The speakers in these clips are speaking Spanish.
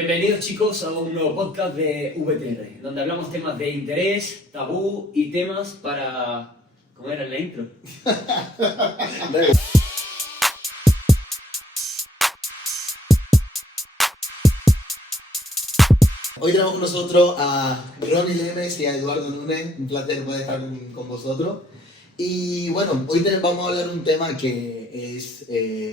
Bienvenidos chicos a un nuevo podcast de VTR, donde hablamos temas de interés, tabú y temas para... ¿Cómo era en la intro? Hoy tenemos con nosotros a Ronnie Lemes y a Eduardo Núñez, un placer poder estar con vosotros. Y bueno, hoy vamos a hablar de un tema que es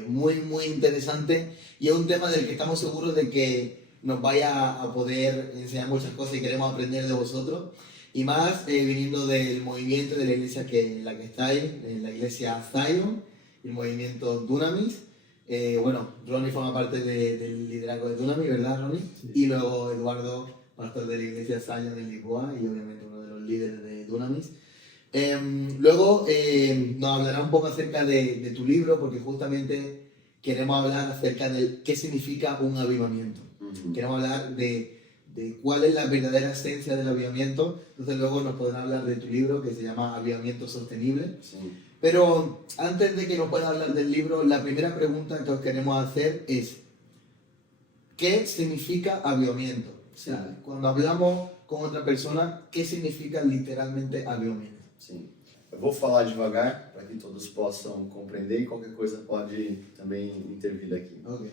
muy interesante y es un tema del que estamos seguros de que nos vaya a poder enseñar muchas cosas y queremos aprender de vosotros. Y más viniendo del movimiento de la iglesia en la que estáis, en la iglesia Zion, el movimiento Dunamis. Bueno, Ronnie forma parte del liderazgo de Dunamis, ¿verdad, Ronnie? Sí. Y luego Eduardo, pastor de la iglesia Zion en Lisboa y obviamente uno de los líderes de Dunamis. Luego nos hablará un poco acerca de tu libro, porque justamente queremos hablar acerca de qué significa un avivamiento. Queremos hablar de cuál es la verdadera esencia del avivamiento. Entonces luego nos podrán hablar de tu libro que se llama Avivamiento Sostenible. Sí. Pero antes de que nos puedas hablar del libro, la primera pregunta que os queremos hacer es ¿qué significa avivamiento? O sea, cuando hablamos con otra persona, ¿qué significa literalmente avivamiento? Sim. Eu vou falar devagar para que todos possam compreender e qualquer coisa pode também intervir aqui. Okay.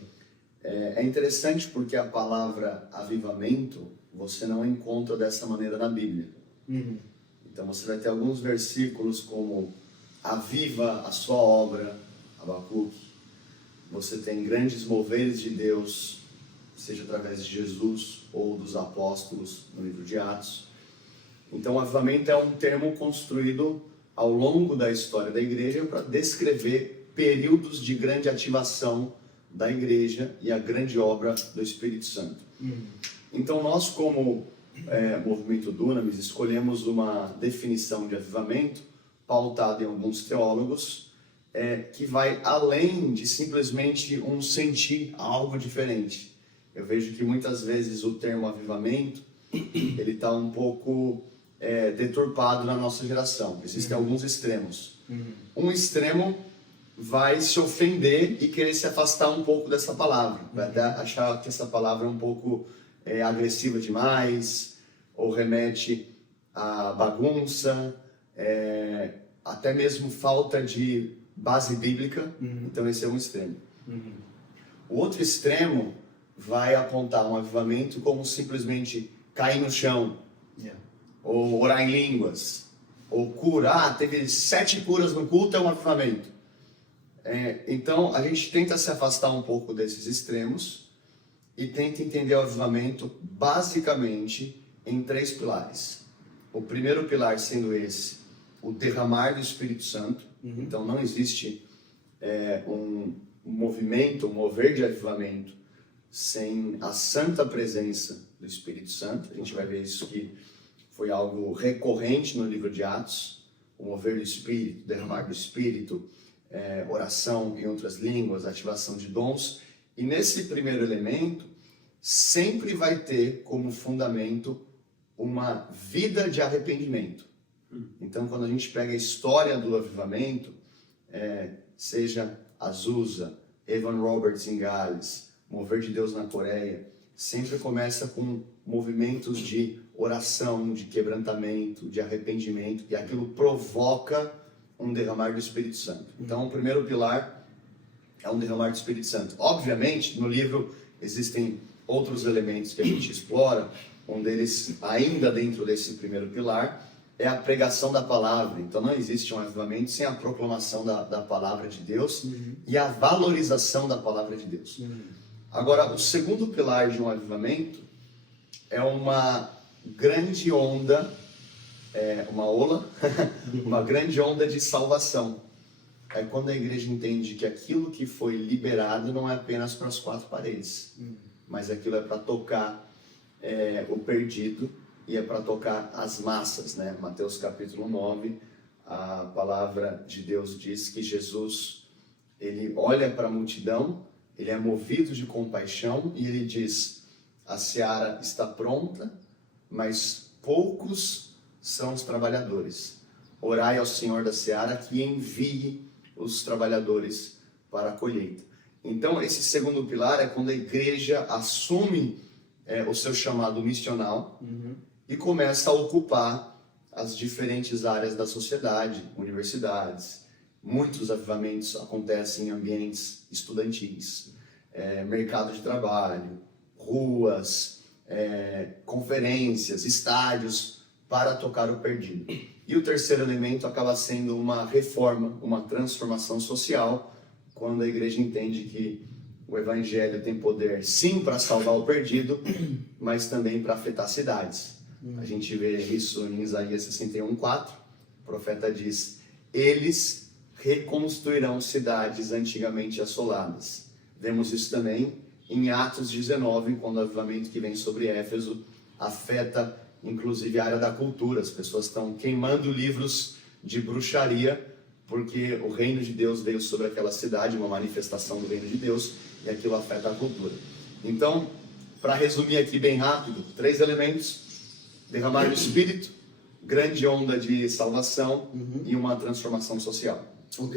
É interessante porque a palavra avivamento você não encontra dessa maneira na Bíblia. Então você vai ter alguns versículos como aviva a sua obra, Abacuque. Você tem grandes moveres de Deus, seja através de Jesus ou dos apóstolos no livro de Atos. Então, avivamento é um termo construído ao longo da história da igreja para descrever períodos de grande ativação da igreja e a grande obra do Espírito Santo. Então, nós como movimento Dunamis escolhemos uma definição de avivamento pautada em alguns teólogos que vai além de simplesmente um sentir algo diferente. Eu vejo que muitas vezes o termo avivamento ele está um pouco deturpado na nossa geração. Existem alguns extremos. Um extremo vai se ofender e querer se afastar um pouco dessa palavra. Vai até achar que essa palavra é um pouco agressiva demais, ou remete à bagunça, até mesmo falta de base bíblica. Então esse é um extremo. O outro extremo vai apontar um avivamento como simplesmente cair no chão, ou orar em línguas, ou curar, teve 7 curas no culto, é um avivamento. Então a gente tenta se afastar um pouco desses extremos e tenta entender o avivamento basicamente em 3 pilares. O primeiro pilar sendo esse, o derramar do Espírito Santo. Então não existe um movimento, um mover de avivamento sem a santa presença do Espírito Santo. A gente vai ver isso que foi algo recorrente no livro de Atos, o mover do Espírito, derramar do Espírito, oração em outras línguas, ativação de dons. E nesse primeiro elemento, sempre vai ter como fundamento uma vida de arrependimento. Então, quando a gente pega a história do avivamento, seja Azusa, Evan Roberts em Gales, Mover de Deus na Coreia, sempre começa com movimentos de oração, de quebrantamento, de arrependimento, e aquilo provoca um derramar do Espírito Santo. Então, o primeiro pilar é um derramar do Espírito Santo. Obviamente, no livro existem outros elementos que a gente explora, um deles, ainda dentro desse primeiro pilar, é a pregação da palavra. Então, não existe um avivamento sem a proclamação da palavra de Deus e a valorização da palavra de Deus. Agora, o segundo pilar de um avivamento é uma grande onda, uma grande onda de salvação. É quando a igreja entende que aquilo que foi liberado não é apenas para as 4 paredes, mas aquilo é para tocar o perdido e é para tocar as massas, né? Mateus capítulo 9, a palavra de Deus diz que Jesus, ele olha para a multidão, ele é movido de compaixão e ele diz: a seara está pronta, mas poucos são os trabalhadores. Orai ao Senhor da seara que envie os trabalhadores para a colheita. Então, esse segundo pilar é quando a igreja assume o seu chamado missional e começa a ocupar as diferentes áreas da sociedade, universidades. Muitos avivamentos acontecem em ambientes estudantis, mercado de trabalho, ruas, conferências, estádios, para tocar o perdido. E o terceiro elemento acaba sendo uma reforma, uma transformação social, quando a igreja entende que o evangelho tem poder sim para salvar o perdido, mas também para afetar cidades. A gente vê isso em Isaías 61:4, o profeta diz: eles reconstruirão cidades antigamente assoladas. Vemos isso também em Atos 19, quando o avivamento que vem sobre Éfeso afeta inclusive a área da cultura. As pessoas estão queimando livros de bruxaria, porque o reino de Deus veio sobre aquela cidade, uma manifestação do reino de Deus, e aquilo afeta a cultura. Então, para resumir aqui bem rápido, 3 elementos: derramar do Espírito, grande onda de salvação y una transformación social. Ok.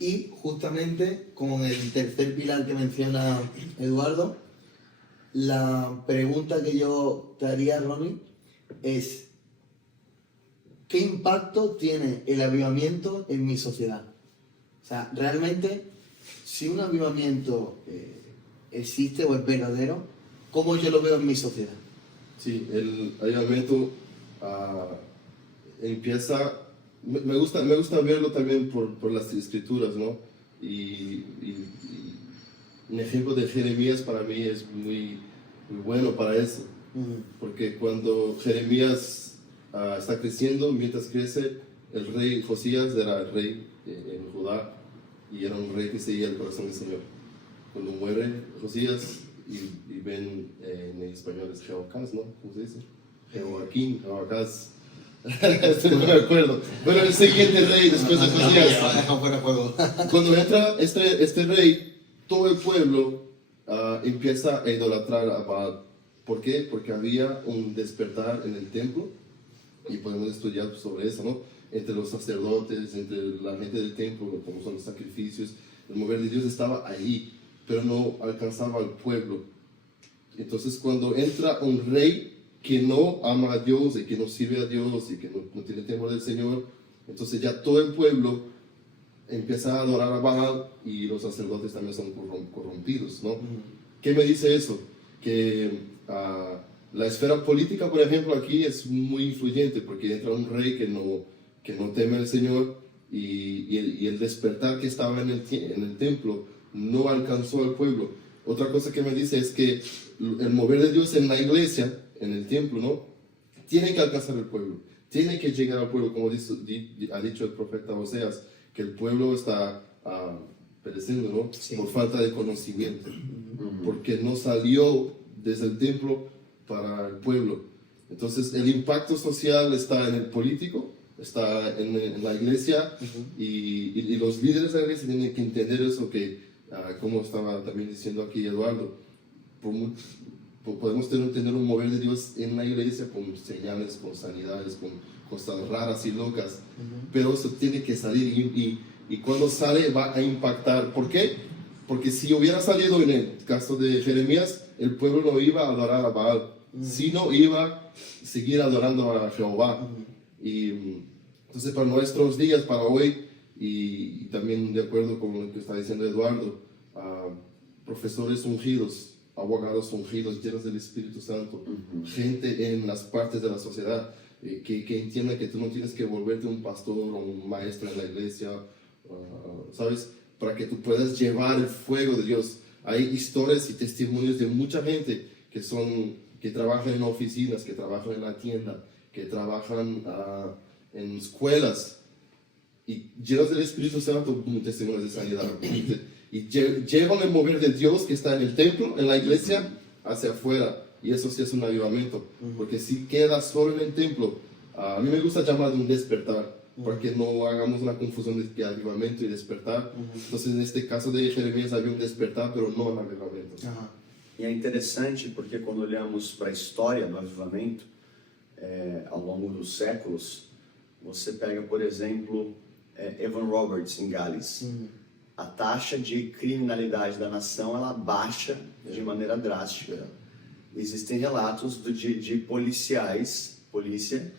Y justamente con el tercer pilar que menciona Eduardo, la pregunta que yo te haría, Ronnie, es ¿qué impacto tiene el avivamiento en mi sociedad? O sea, realmente, si un avivamiento existe o es verdadero, ¿cómo yo lo veo en mi sociedad? Sí, el avivamiento empieza, me gusta verlo también por las escrituras, ¿no? Y un ejemplo de Jeremías para mí es muy bueno para eso, porque cuando Jeremías está creciendo, mientras crece, el rey Josías era el rey en Judá y era un rey que seguía el corazón del Señor. Cuando muere Josías, y ven en español es Jehoacás, ¿no? ¿Cómo se dice? Jehoaquín, Jehoacás. No me acuerdo. Bueno, el siguiente rey después de Josías. Cuando entra este rey, todo el pueblo empieza a idolatrar a Baal. ¿Por qué? Porque había un despertar en el templo, y podemos estudiar sobre eso, ¿no? Entre los sacerdotes, entre la gente del templo, como son los sacrificios, el mover de Dios estaba ahí, pero no alcanzaba al pueblo. Entonces, cuando entra un rey que no ama a Dios y que no sirve a Dios y que no tiene temor del Señor, entonces ya todo el pueblo empieza a adorar a Baal y los sacerdotes también son corrompidos, ¿no? ¿Qué me dice eso? Que la esfera política, por ejemplo, aquí es muy influyente, porque entra un rey que no teme al Señor, y el despertar que estaba en el templo no alcanzó al pueblo. Otra cosa que me dice es que el mover de Dios en la iglesia, en el templo, ¿no? Tiene que alcanzar el pueblo, tiene que llegar al pueblo, como ha dicho el profeta Oseas, que el pueblo está pereciendo, ¿no? Sí. Por falta de conocimiento, porque no salió desde el templo para el pueblo. Entonces el impacto social está en el político, está en la iglesia, y los líderes de la iglesia tienen que entender eso, que como estaba también diciendo aquí Eduardo, podemos tener un mover de Dios en la iglesia con señales, con sanidades, con cosas raras y locas, pero eso tiene que salir, y cuando sale va a impactar. ¿Por qué? Porque si hubiera salido en el caso de Jeremías, el pueblo no iba a adorar a Baal, sino iba a seguir adorando a Jehová. Y entonces para nuestros días, para hoy, y también de acuerdo con lo que está diciendo Eduardo, profesores ungidos, abogados ungidos, llenos del Espíritu Santo, gente en las partes de la sociedad que entienda que tú no tienes que volverte un pastor o un maestro en la iglesia, ¿sabes? Para que tú puedas llevar el fuego de Dios. Hay historias y testimonios de mucha gente que trabajan en oficinas, que trabajan en la tienda, que trabajan en escuelas, y llenos del Espíritu Santo, testimonios de sanidad, y llevan el mover de Dios que está en el templo, en la iglesia, hacia afuera, y eso sí es un avivamiento, porque si queda solo en el templo, a mí me gusta llamar de un despertar, porque no hagamos una confusión de avivamiento y despertar. Entonces en este caso de Jeremías había un despertar, pero no un avivamiento. E é interessante porque quando olhamos para a história do avivamento, ao longo dos séculos, você pega, por exemplo, Evan Roberts em Gales. A taxa de criminalidade da nação ela baixa de maneira drástica. existem relatos de polícia,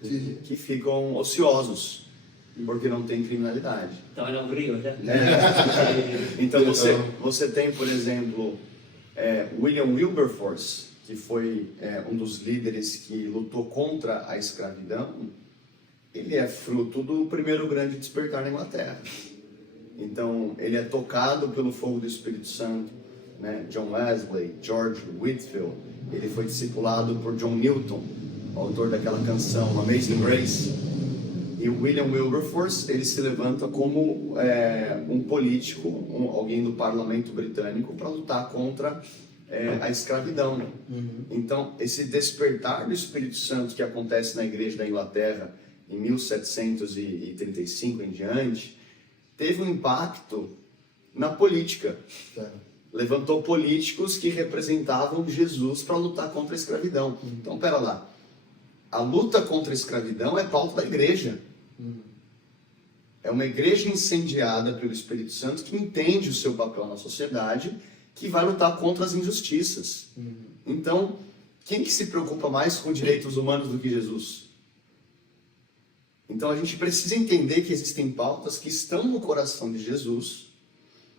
Sí, que ficam ociosos, porque não tem criminalidade. Estaban aburridos ya. Então você tem, por exemplo, William Wilberforce, que foi um dos líderes que lutou contra a escravidão. Ele é fruto do primeiro grande despertar na Inglaterra. Então ele é tocado pelo fogo do Espírito Santo, né? John Wesley, George Whitefield, ele foi discipulado por John Newton, autor daquela canção Amazing Grace. E o William Wilberforce, ele se levanta como um político, alguém do parlamento britânico, para lutar contra a escravidão. Então, esse despertar do Espírito Santo que acontece na Igreja da Inglaterra em 1735 em diante, teve um impacto na política. Levantou políticos que representavam Jesus para lutar contra a escravidão. Então, pera lá. A luta contra a escravidão é pauta da igreja. É uma igreja incendiada pelo Espírito Santo que entende o seu papel na sociedade, que vai lutar contra as injustiças. Então, quem que se preocupa mais com direitos humanos do que Jesus? Então, a gente precisa entender que existem pautas que estão no coração de Jesus,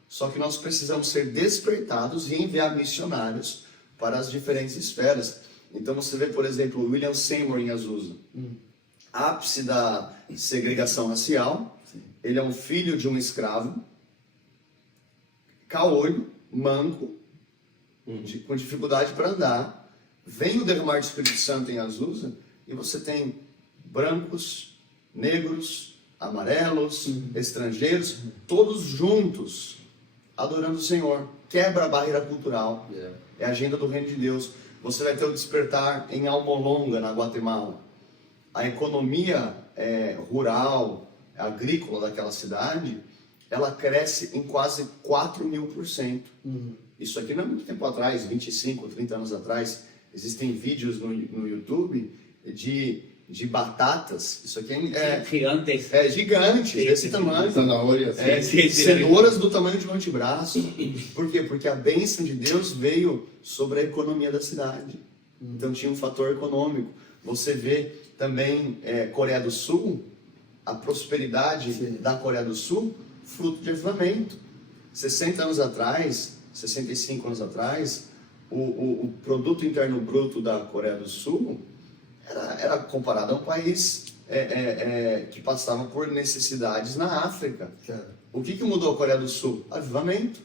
só que nós precisamos ser despertados e enviar missionários para as diferentes esferas. Então você vê, por exemplo, William Seymour em Azusa, ápice da segregação racial. Ele é um filho de um escravo, caolho, manco, com dificuldade para andar. Vem o derramar do Espírito Santo em Azusa e você tem brancos, negros, amarelos, estrangeiros, todos juntos adorando o Senhor. Quebra a barreira cultural. É a agenda do Reino de Deus. Você vai ter o despertar em Almolonga, na Guatemala. A economia rural, agrícola daquela cidade, ela cresce em quase 4.000%. Isso aqui não é muito tempo atrás, 25, 30 anos atrás. Existem vídeos no YouTube de batatas. Isso aqui gigantes. É gigante, desse tamanho. Zanahorias. Cenouras do tamanho de um antebraço. Por quê? Porque a bênção de Deus veio sobre a economia da cidade. Então tinha um fator econômico. Você vê também Coreia do Sul, a prosperidade da Coreia do Sul, fruto de avivamento. 60 anos atrás, 65 anos atrás, o produto interno bruto da Coreia do Sul era comparado a um país que passava por necessidades na África. O que mudou a Coreia do Sul? Avivamento.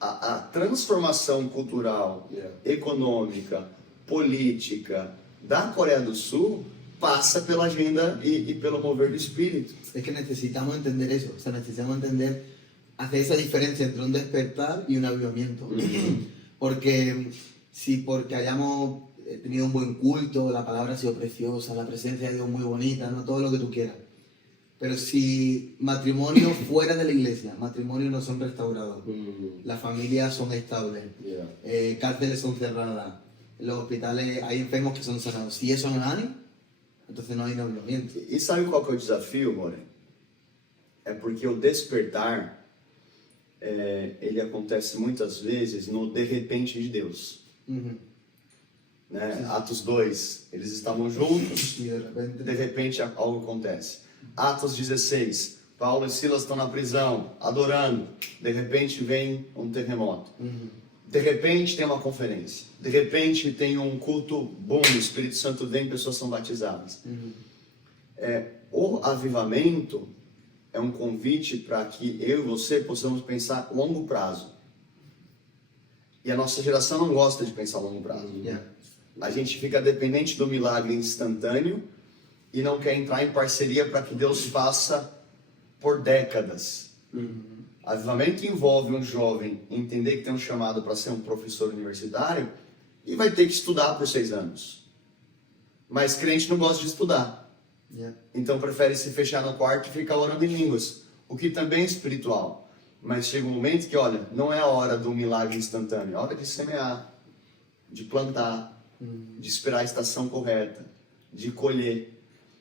A transformação cultural, econômica, política da Coreia do Sul passa pela agenda e pelo mover do Espírito. Es que necesitamos entender eso, o sea, necesitamos entender, hacer esa diferencia entre un despertar y un avivamiento. Porque si porque hayamos tenido un buen culto, la palabra ha sido preciosa, la presencia de Dios muy bonita, no todo lo que tú quieras. Pero si matrimonios fuera de la iglesia, matrimonios no son restaurados, las familias son estables, cárceles son cerradas, en los hospitales hay enfermos que son sanados. Si eso no hay, entonces no hay avivamiento. E sabe qual que é o desafio, More? É porque o despertar, ele acontece muitas vezes no de repente de Deus. Né? Atos 2, eles estavam juntos, Y de repente algo acontece. Atos 16, Paulo e Silas estão na prisão, adorando, de repente vem um terremoto. De repente tem uma conferência, de repente tem um culto, bom, o Espírito Santo vem, pessoas são batizadas. O avivamento é um convite para que eu e você possamos pensar a longo prazo. E a nossa geração não gosta de pensar a longo prazo. A gente fica dependente do milagre instantâneo e não quer entrar em parceria para que Deus faça por décadas. Avivamento envolve um jovem entender que tem um chamado para ser um professor universitário e vai ter que estudar por 6 anos. Mas crente não gosta de estudar. Então prefere se fechar no quarto e ficar orando em línguas, o que também é espiritual. Mas chega um momento que, olha, não é a hora do milagre instantâneo, é a hora de semear, de plantar, de esperar a estação correta, de colher.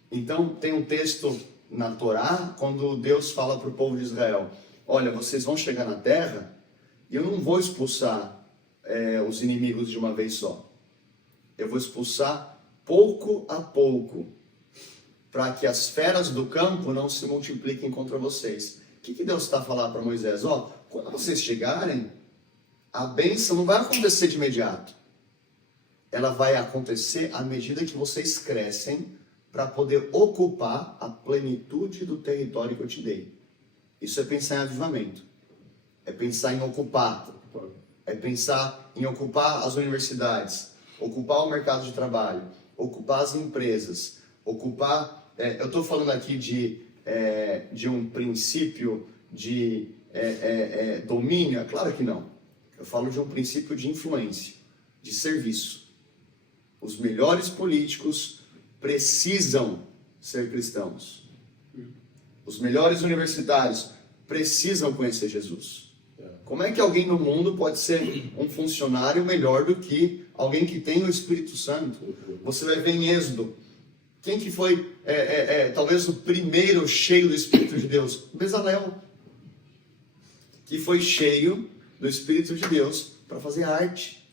Então tem um texto na Torá, quando Deus fala para o povo de Israel: olha, vocês vão chegar na terra e eu não vou expulsar os inimigos de uma vez só. eu vou expulsar pouco a pouco, para que as feras do campo não se multipliquem contra vocês. O que Deus está falando para Moisés? Ó, quando vocês chegarem, a bênção não vai acontecer de imediato. Ela vai acontecer à medida que vocês crescem para poder ocupar a plenitude do território que eu te dei. Isso é pensar em avivamento. É pensar em ocupar. É pensar em ocupar as universidades, ocupar o mercado de trabalho, ocupar as empresas, ocupar... eu estou falando aqui de um princípio de domínio? Claro que não. Eu falo de um princípio de influência, de serviço. Os melhores políticos precisam ser cristãos. Os melhores universitários precisam conhecer Jesus. Como é que alguém no mundo pode ser um funcionário melhor do que alguém que tem o Espírito Santo? Você vai ver em Êxodo. Quem que foi, talvez, o primeiro cheio do Espírito de Deus? Bezalel. Que foi cheio do Espírito de Deus para fazer arte.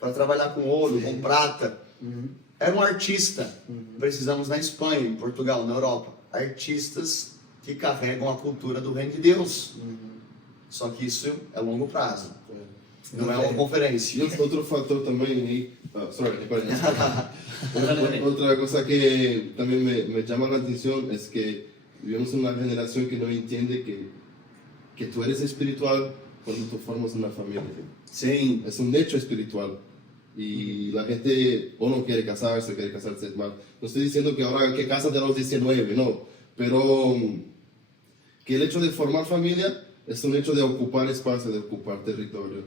Para trabalhar com ouro, com prata. Era um artista. Precisamos na Espanha, em Portugal, na Europa. Artistas que carregam a cultura do reino de Deus. Só que isso é longo prazo. Não é uma conferência. Y otro factor también, otra cosa que también me llama la atención es que vivimos en una generación que no entiende que tú eres espiritual cuando tú formas una familia. Sim. Es un hecho espiritual. Y la gente o no quiere casarse mal. No estoy diciendo que ahora que casas de los 19, no. Pero que el hecho de formar familia es un hecho de ocupar espacio, de ocupar territorio,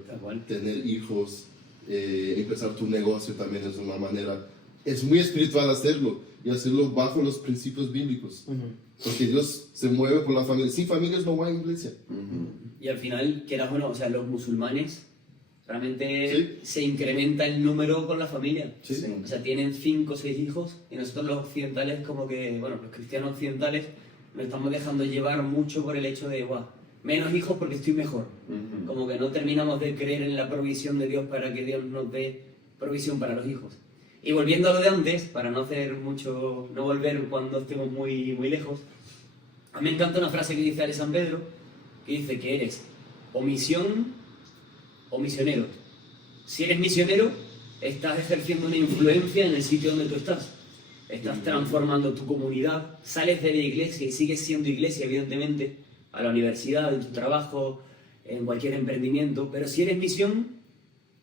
tener hijos, empezar tu negocio también es una manera. Es muy espiritual hacerlo y hacerlo bajo los principios bíblicos. Porque Dios se mueve por la familia. Sin familias no hay iglesia. Y al final, quieras o no, o sea, los musulmanes realmente Sí. se incrementa el número con la familia. Sí. O sea, tienen 5 o 6 hijos y nosotros los occidentales, como que, bueno, los cristianos occidentales, nos estamos dejando llevar mucho por el hecho de, guau, menos hijos porque estoy mejor. Como que no terminamos de creer en la provisión de Dios para que Dios nos dé provisión para los hijos. Y volviendo a lo de antes, para no hacer mucho, no volver cuando estemos muy, muy lejos, a mí me encanta una frase que dice Ale San Pedro, que dice que eres o misión o misionero. Si eres misionero, estás ejerciendo una influencia en el sitio donde tú estás. Estás transformando tu comunidad, sales de la iglesia y sigues siendo iglesia, evidentemente, a la universidad, en tu trabajo, en cualquier emprendimiento. Pero si eres misión,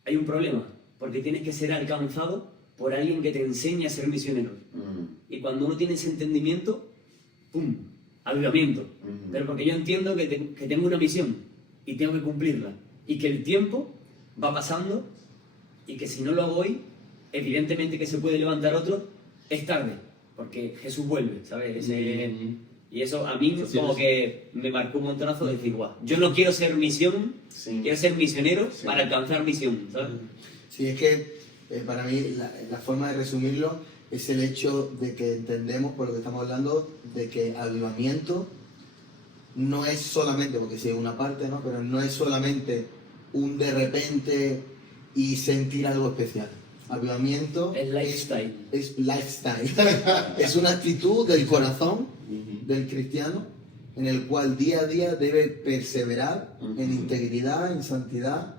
hay un problema, porque tienes que ser alcanzado por alguien que te enseñe a ser misionero. Y cuando uno tiene ese entendimiento, ¡pum!, avivamiento. Pero porque yo entiendo que tengo una misión y tengo que cumplirla. Y que el tiempo va pasando y que si no lo hago hoy, evidentemente que se puede levantar otro, es tarde, porque Jesús vuelve, ¿sabes? Y eso a mí como que me marcó un montonazo de decir, guau, yo no quiero ser misión, quiero ser misionero para alcanzar misión, ¿sabes? Sí, es que para mí la forma de resumirlo es el hecho de que entendemos, por lo que estamos hablando, de que avivamiento no es solamente, porque sí es una parte, ¿no? Pero no es solamente un de repente y sentir algo especial. Avivamiento Es lifestyle. es lifestyle. Es una actitud del corazón del cristiano en el cual día a día debe perseverar en integridad, en santidad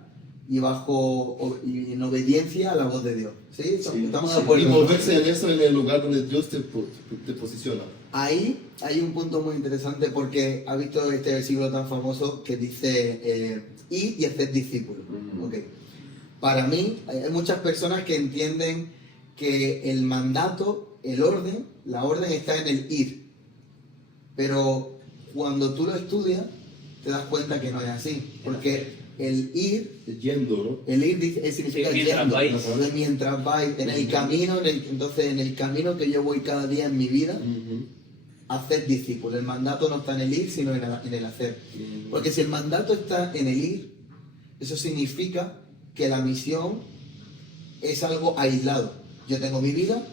y y en obediencia a la voz de Dios. ¿Sí? Estamos de acuerdo. Y moverse en eso en el lugar donde Dios te posiciona. Ahí hay un punto muy interesante porque ha visto este versículo tan famoso que dice id y haced discípulos. Okay. Para mí hay muchas personas que entienden que el mandato, el orden, la orden está en el ir. Pero cuando tú lo estudias te das cuenta que no es así. Porque el ir, Yendo, ¿no? el ir significa mientras yendo, vais. ¿no? Mientras vais, en el camino, entonces en el camino que yo voy cada día en mi vida, hacer discípulos. El mandato no está en el ir, sino en el hacer. Porque si el mandato está en el ir, eso significa que la misión es algo aislado. Yo tengo mi vida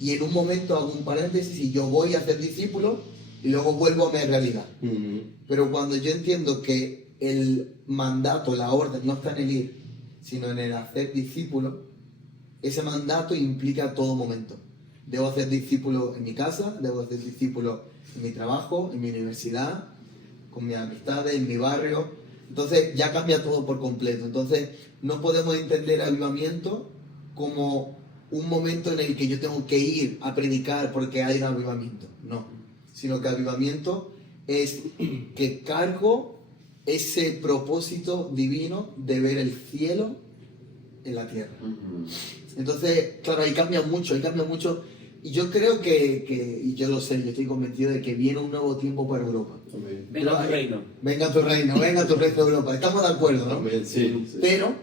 y en un momento hago un paréntesis y yo voy a hacer discípulos y luego vuelvo a mi realidad. Pero cuando yo entiendo que el mandato, la orden, no está en el ir, sino en el hacer discípulos, ese mandato implica a todo momento. Debo hacer discípulos en mi casa, debo hacer discípulos en mi trabajo, en mi universidad, con mis amistades, en mi barrio. Entonces ya cambia todo por completo. Entonces no podemos entender avivamiento como un momento en el que yo tengo que ir a predicar porque hay un avivamiento. No, sino que avivamiento es que cargo ese propósito divino de ver el cielo en la tierra. Entonces, claro, ahí cambia mucho. Y yo creo y yo lo sé, yo estoy convencido de que viene un nuevo tiempo para Europa. Amén. Venga a tu reino. Venga a tu reino, venga a tu reino de Europa. Estamos de acuerdo, ¿no? Amén, sí, sí. Pero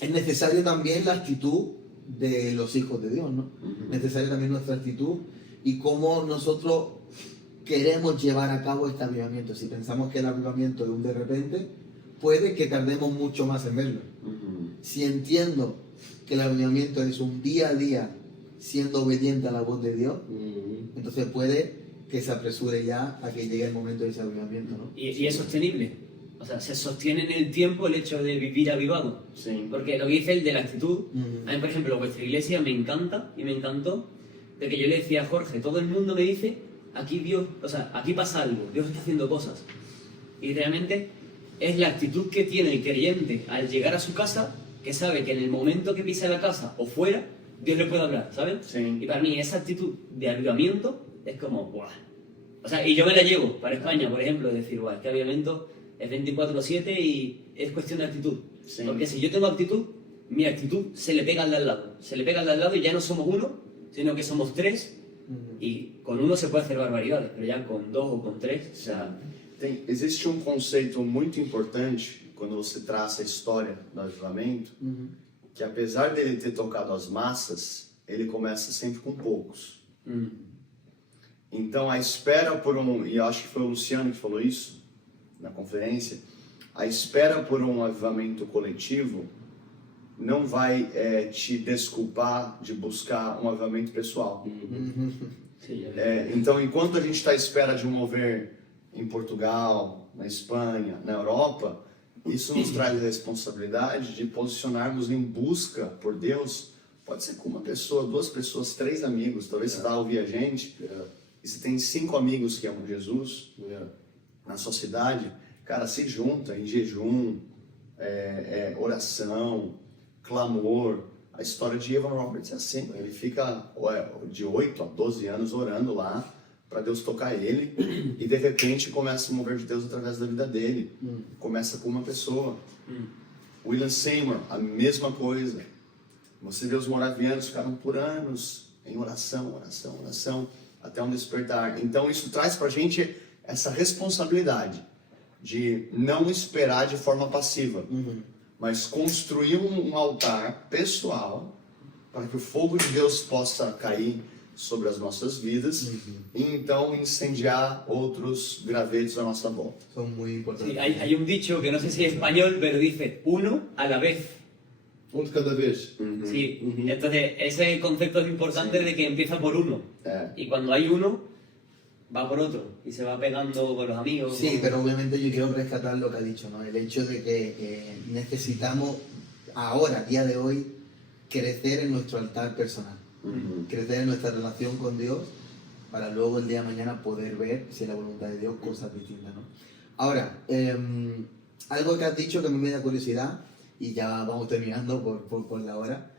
es necesario también la actitud de los hijos de Dios, ¿no? Necesaria también nuestra actitud y cómo nosotros queremos llevar a cabo este avivamiento. Si pensamos que el avivamiento es un de repente, puede que tardemos mucho más en verlo. Si entiendo que el avivamiento es un día a día siendo obediente a la voz de Dios, entonces puede que se apresure ya a que llegue el momento de ese avivamiento, ¿no? Y es sostenible. O sea, se sostiene en el tiempo el hecho de vivir avivado. Sim. Porque lo que dice el de la actitud, a mí, por ejemplo, vuestra iglesia me encanta y me encantó de que yo le decía a Jorge, todo el mundo me dice, aquí Dios, o sea, aquí pasa algo, Dios está haciendo cosas. Y realmente es la actitud que tiene el creyente al llegar a su casa, que sabe que en el momento que pisa la casa o fuera, Dios le puede hablar, ¿sabes? Sí. Y para mí esa actitud de avivamiento es como, ¡buah! O sea, y yo me la llevo para España, por ejemplo, de decir, ¡buah! Este avivamiento es 24/7 y es cuestión de actitud. Sí. Porque si yo tengo actitud, mi actitud se le pega al de al lado. Se le pega al de al lado y ya no somos uno, sino que somos tres. Y con uno se puede hacer barbaridades, pero ya con dos o con tres, o sea... Existe conceito muito importante quando você traça a história do avivamento, que apesar dele ter tocado as massas, ele começa sempre com poucos. Então a espera por e eu acho que foi o Luciano que falou isso na conferência, a espera por um avivamento coletivo não vai te desculpar de buscar um avivamento pessoal. Então, enquanto a gente está à espera de um mover em Portugal, na Espanha, na Europa, isso nos traz a responsabilidade de posicionarmos em busca por Deus. Pode ser com uma pessoa, duas pessoas, três amigos. Talvez você vá ouvir a gente e você tem 5 amigos que amam Jesus na sua cidade. Cara, se junta em jejum, oração, clamor. A história de Evan Roberts é assim, ele fica de 8 a 12 anos orando lá para Deus tocar ele e de repente começa a mover de Deus através da vida dele. Começa com uma pessoa. William Seymour, a mesma coisa. Você vê os moravianos ficaram por anos em oração, oração, oração, até um despertar. Então isso traz para a gente essa responsabilidade de não esperar de forma passiva, mas construir um altar pessoal para que o fogo de Deus possa cair sobre as nossas vidas e então incendiar outros gravetos à nossa volta. Son muy importantes. Sí, hay un dicho que no sé si es español, pero dice uno a la vez. Un cada vez. Sí, entonces ese concepto es importante de que empieza por uno. Y cuando hay uno, va por otro y se va pegando con los amigos. Sí, pero obviamente yo quiero rescatar lo que ha dicho, ¿no? El hecho de que necesitamos ahora, día de hoy, crecer en nuestro altar personal, crecer en nuestra relación con Dios para luego el día de mañana poder ver, si es la voluntad de Dios, cosas distintas, ¿no? Ahora, algo que has dicho que a mí me da curiosidad, y ya vamos terminando por la hora.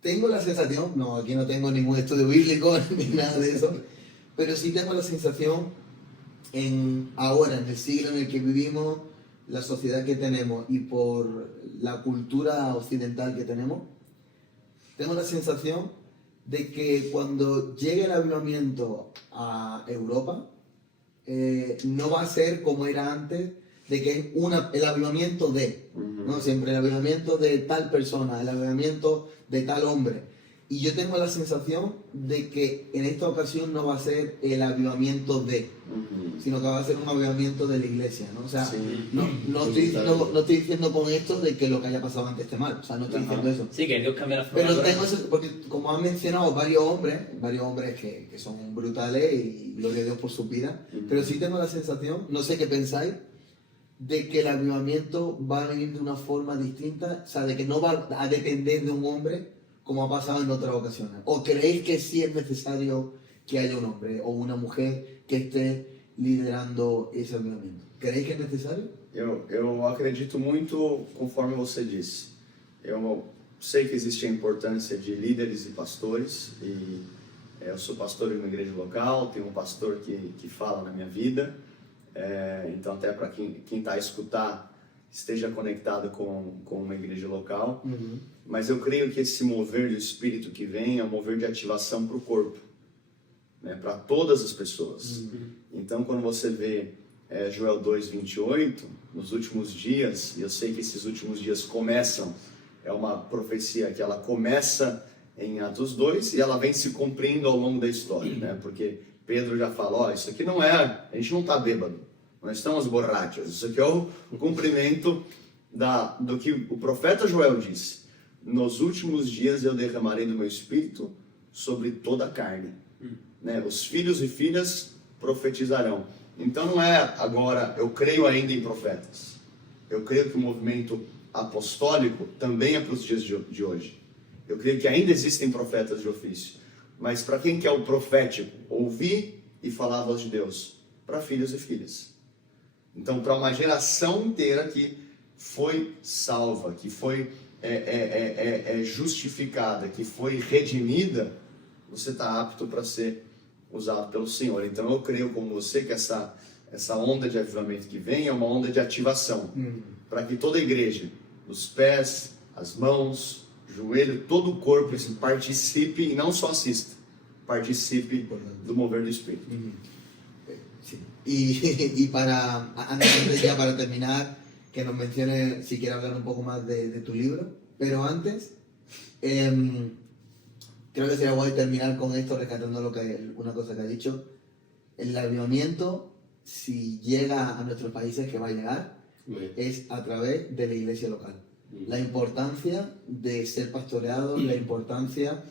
Tengo la sensación, no, aquí no tengo ningún estudio bíblico ni nada de eso, pero sí tengo la sensación ahora, en el siglo en el que vivimos, la sociedad que tenemos y por la cultura occidental que tenemos, tengo la sensación de que cuando llegue el avivamiento a Europa, no va a ser como era antes, de que es el avivamiento de, ¿no? Siempre el avivamiento de tal persona, el avivamiento de tal hombre. Y yo tengo la sensación de que en esta ocasión no va a ser el avivamiento de, sino que va a ser un avivamiento de la iglesia, ¿no? O sea, no estoy diciendo con esto de que lo que haya pasado antes esté mal, o sea, no estoy diciendo eso. Sí, que Dios cambia la forma. Pero tengo eso, porque como han mencionado varios hombres que son brutales y gloria a Dios por su vida, pero sí tengo la sensación, no sé qué pensáis, de que el avivamiento va a venir de una forma distinta, o sea, de que no va a depender de un hombre como ha pasado en otras ocasiones? ¿O creéis que sí es necesario que haya un hombre o una mujer que esté liderando esse avivamento? ¿Creéis que é necessário? Eu acredito muito conforme você disse. Eu sei que existe a importância de líderes e pastores, e eu sou pastor em uma igreja local, tenho um pastor que fala na minha vida, então até para quem está a escutar esteja conectado com uma igreja local, mas eu creio que esse mover do Espírito que vem é um mover de ativação para o corpo, né, para todas as pessoas. Então quando você vê Joel 2:28, nos últimos dias, e eu sei que esses últimos dias começam, é uma profecia que ela começa em Atos 2 e ela vem se cumprindo ao longo da história, né? Porque Pedro já fala, isso aqui não é, a gente não está bêbado, não estamos borrachos, isso aqui é o cumprimento do que o profeta Joel disse: nos últimos dias eu derramarei do meu espírito sobre toda a carne, né? Os filhos e filhas profetizarão. Então não é agora, eu creio ainda em profetas. Eu creio que o movimento apostólico também é para os dias de hoje. Eu creio que ainda existem profetas de ofício. Mas para quem quer o profético, ouvir e falar a voz de Deus? Para filhos e filhas. Então para uma geração inteira que foi salva, que foi justificada, que foi redimida, você está apto para ser usado pelo Senhor. Então eu creio como você que essa onda de avivamento que vem é uma onda de ativação, para que toda a igreja, os pés, as mãos, joelho, todo o corpo participe e não só assista, participe do mover do Espírito. Sí. Y antes ya para terminar, que nos mencione si quiere hablar un poco más de tu libro, pero antes creo que sería guay terminar con esto rescatando una cosa que ha dicho. El avivamiento, si llega a nuestros países, que va a llegar, es a través de la iglesia local. La importancia de ser pastoreados, la importancia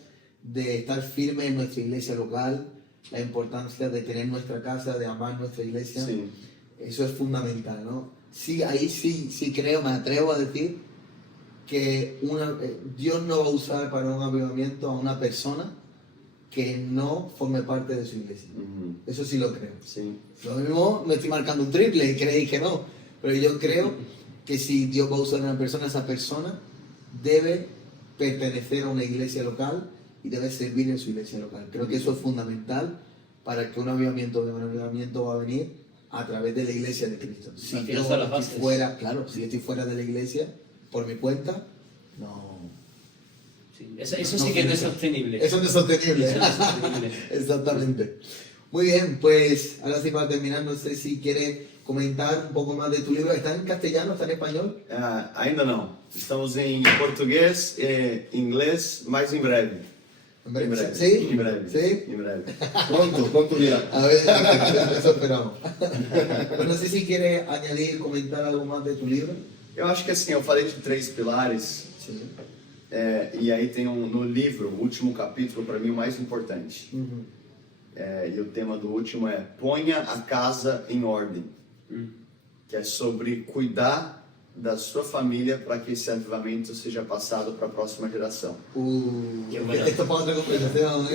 de estar firme en nuestra iglesia local, la importancia de tener nuestra casa, de amar nuestra iglesia, sí. Eso es fundamental, ¿no? Sí, ahí sí creo, me atrevo a decir que Dios no va a usar para un avivamiento a una persona que no forme parte de su iglesia. Eso sí lo creo. Sí. Lo mismo me estoy marcando un triple y creéis que no, pero yo creo que si Dios va a usar a una persona, esa persona debe pertenecer a una iglesia local y debe servir en su iglesia local. Creo que eso es fundamental para que un avivamiento va a venir a través de la iglesia de Cristo. Si yo estoy fuera, claro, si yo estoy fuera de la iglesia, por mi cuenta, no. Sí, eso sí que no es sostenible. Eso no es sostenible. Exactamente. Muy bien, pues ahora sí para terminar, no sé si quiere comentar un poco más de tu libro. ¿Está en castellano? ¿Está en español? Ainda não. Estamos em português e inglês, mas em breve. ¿En breve? ¿Sí? En breve. ¿Sí? En breve. Pronto virá. A ver, eso esperamos. Pues no sé si quiere añadir, comentar algo más de tu libro. Eu acho que assim, eu falei de 3 pilares. Sim. E aí tem no livro, o último capítulo, para mim, o mais importante. E o tema do último é Ponha a Casa em Ordem. Que é sobre cuidar da sua família para que esse avivamento seja passado para a próxima geração. Esto para outra conversação, né?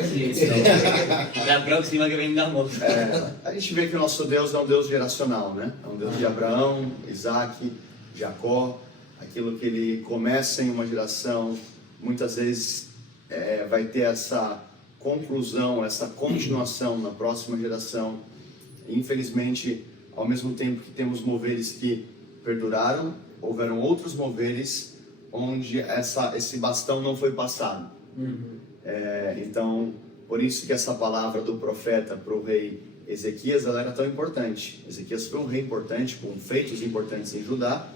La próxima que vengamos. A gente vê que o nosso Deus é um Deus geracional, né? É um Deus de Abraão, Isaac, Jacó. Aquilo que ele começa em uma geração, muitas vezes vai ter essa conclusão, essa continuação na próxima geração. Infelizmente, ao mesmo tempo que temos moveres que perduraram, houveram outros moveres onde esse bastão não foi passado. Então, por isso que essa palavra do profeta para o rei Ezequias, ela era tão importante. Ezequias foi um rei importante, com feitos importantes em Judá,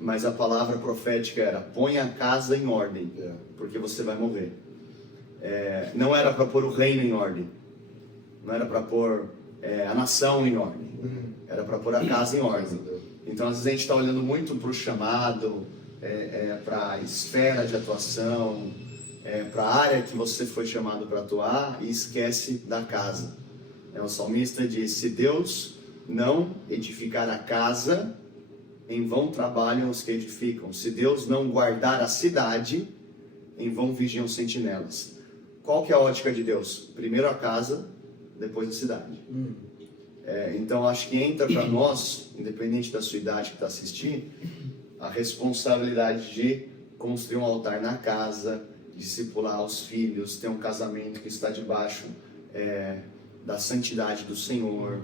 mas a palavra profética era: põe a casa em ordem, porque você vai morrer. Não era para pôr o reino em ordem, não era para pôr a nação em ordem, era para pôr a casa em ordem. Então, às vezes a gente está olhando muito para o chamado, para a esfera de atuação, para a área que você foi chamado para atuar, e esquece da casa. O salmista diz: se Deus não edificar a casa, em vão trabalham os que edificam. Se Deus não guardar a cidade, em vão vigiam sentinelas. Qual que é a ótica de Deus? Primeiro a casa, depois a cidade. Então acho que entra para nós, independente da sua idade que está assistindo, a responsabilidade de construir um altar na casa, discipular os filhos, ter um casamento que está debaixo da santidade do Senhor,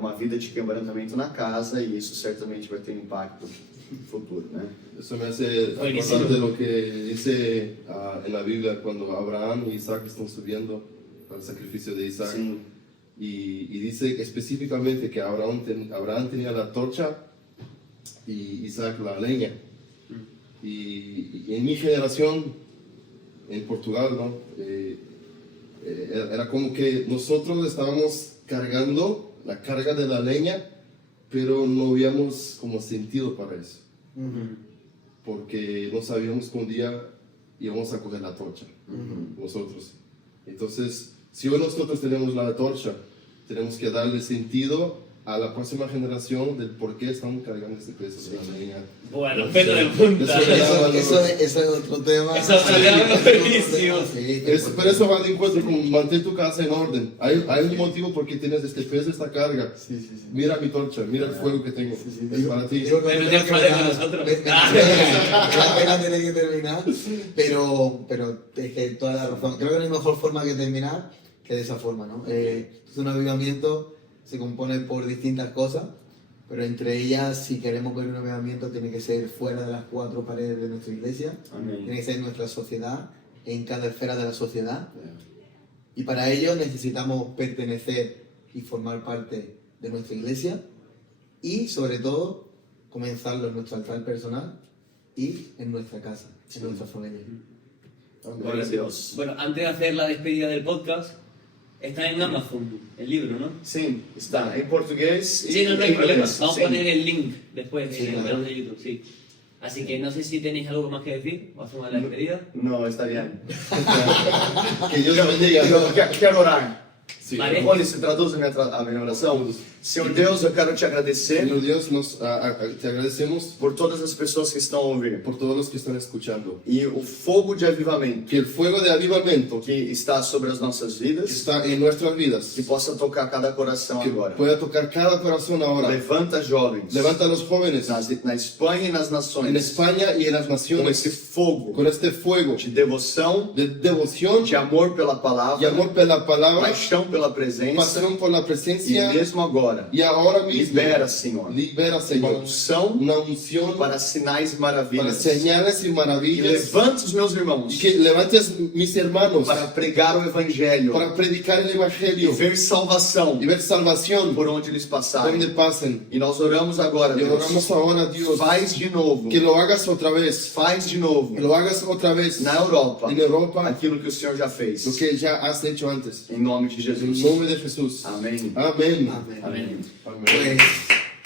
uma vida de quebrantamento na casa, e isso certamente vai ter impacto futuro, né? Eso me hace acordar de lo que dice en la Biblia cuando Abraham y Isaac están subiendo al sacrificio de Isaac. Sim. Y dice específicamente que Abraham tenía la torcha y Isaac la leña. Y en mi generación, en Portugal, ¿no? Era como que nosotros estábamos cargando la carga de la leña, pero no habíamos como sentido para eso. Porque no sabíamos que un día íbamos a coger la torcha, nosotros. Entonces, si hoy nosotros tenemos la torcha, tenemos que darle sentido a la próxima generación del por qué estamos cargando este peso de la leña. Bueno, pelo de punta. Eso es otro tema. Eso es otro tema buenísimo. Sí, Pero eso va de encuentro con mantén tu casa en orden. Hay un motivo por qué tienes este peso, esta carga. Sí. Mira mi torcha, mira el fuego que tengo. Es para ti. Digo que Pero me te tengo que enfades con terminar. nosotros. La pena tiene que terminar, pero es que toda la razón. Creo que no hay mejor forma que terminar que de esa forma, ¿no? Es un avivamiento, se compone por distintas cosas, pero entre ellas, si queremos ver un avivamiento, tiene que ser fuera de las cuatro paredes de nuestra iglesia, tiene que ser en nuestra sociedad, en cada esfera de la sociedad, y para ello necesitamos pertenecer y formar parte de nuestra iglesia, y sobre todo, comenzarlo en nuestro altar personal y en nuestra casa, en nuestra familia. Glória a Deus. Bueno, antes de hacer la despedida del podcast, está en Amazon el libro, ¿no? Sim, está em português e Sí, no hay em problema. inglês. Vamos a Sim. poner el link después Sí, en el claro. canal de YouTube, sí. Así que no sé si tenéis algo más que decir o hacemos la despedida. Não, está bien. Que Dios te bendiga. Quero orar. Sí. Vale. Rony, se traduz a minha oração? Senhor Deus, eu quero te agradecer Señor Dios, te agradecemos por todas as pessoas que estão a ouvir. por todos los que están escuchando. E o fogo de avivamento Que el fuego de avivamiento que está sobre as nossas vidas, está en nuestras vidas. que possa tocar cada coração Que agora. pueda tocar cada corazón ahora. Levanta jovens Levanta a los jóvenes na Espanha e nas en nações España y en las com naciones esse fogo con este fuego de devoção, de devoción de amor pela y palavra, amor por la palabra, paixão pela presença, pasión por la e presencia. mesmo agora, Y ahora mismo, libera, Senhor, libera, uma Señor, unção una unción para sinais e para maravilhas. señales y E maravillas. levanta os meus Y irmãos que levantes mis hermanos para pregar o Evangelho para predicar el e Evangelio ver salvação y ver salvación por onde eles passarem. donde pasen. E nós oramos agora, Y Deus, oramos ahora, Dios, faz de novo, que lo hagas otra vez, faz de novo que lo hagas otra vez na Europa en Europa, aquilo que o Senhor já fez. lo que ya has hecho antes. Em nome de En Jesus. nombre de Jesús. Amém. Amén. Amén. Amém. Pues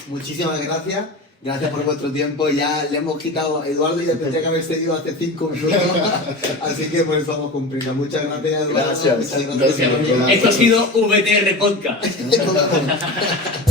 muchísimas gracias. Gracias por vuestro tiempo. Ya le hemos quitado a Eduardo y ya tendría que haber seguido hace 5 minutos. Así que por eso vamos cumpliendo. Muchas gracias, Eduardo. Gracias. Muchas gracias. Esto ha sido VTR Podcast. Gracias.